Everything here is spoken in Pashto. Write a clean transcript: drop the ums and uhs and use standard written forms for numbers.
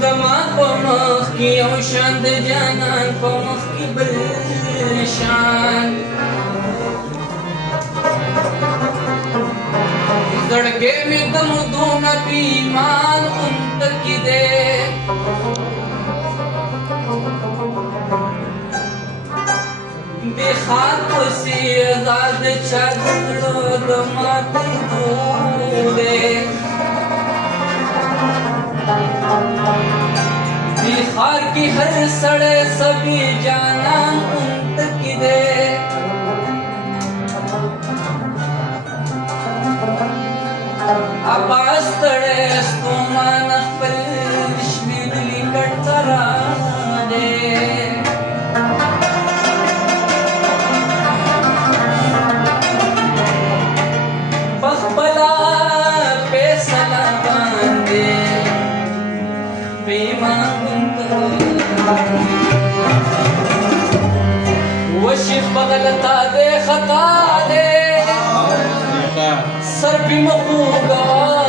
زمان په مخ کې یو شان د جانان په مخ کې بل شان زړګی مې د مودونه په ایمان غونډه کې دی بې خان پسې آزاد چا زړه د ماتې دی बिहार की हर सड़े सभी जाना उनकी दे आवाज तड़े स्तोमान पलश्मिदली कटरा दे बखबला पेसला बांधे वशिफ बगलता दे खता दे सर भी मखू गवा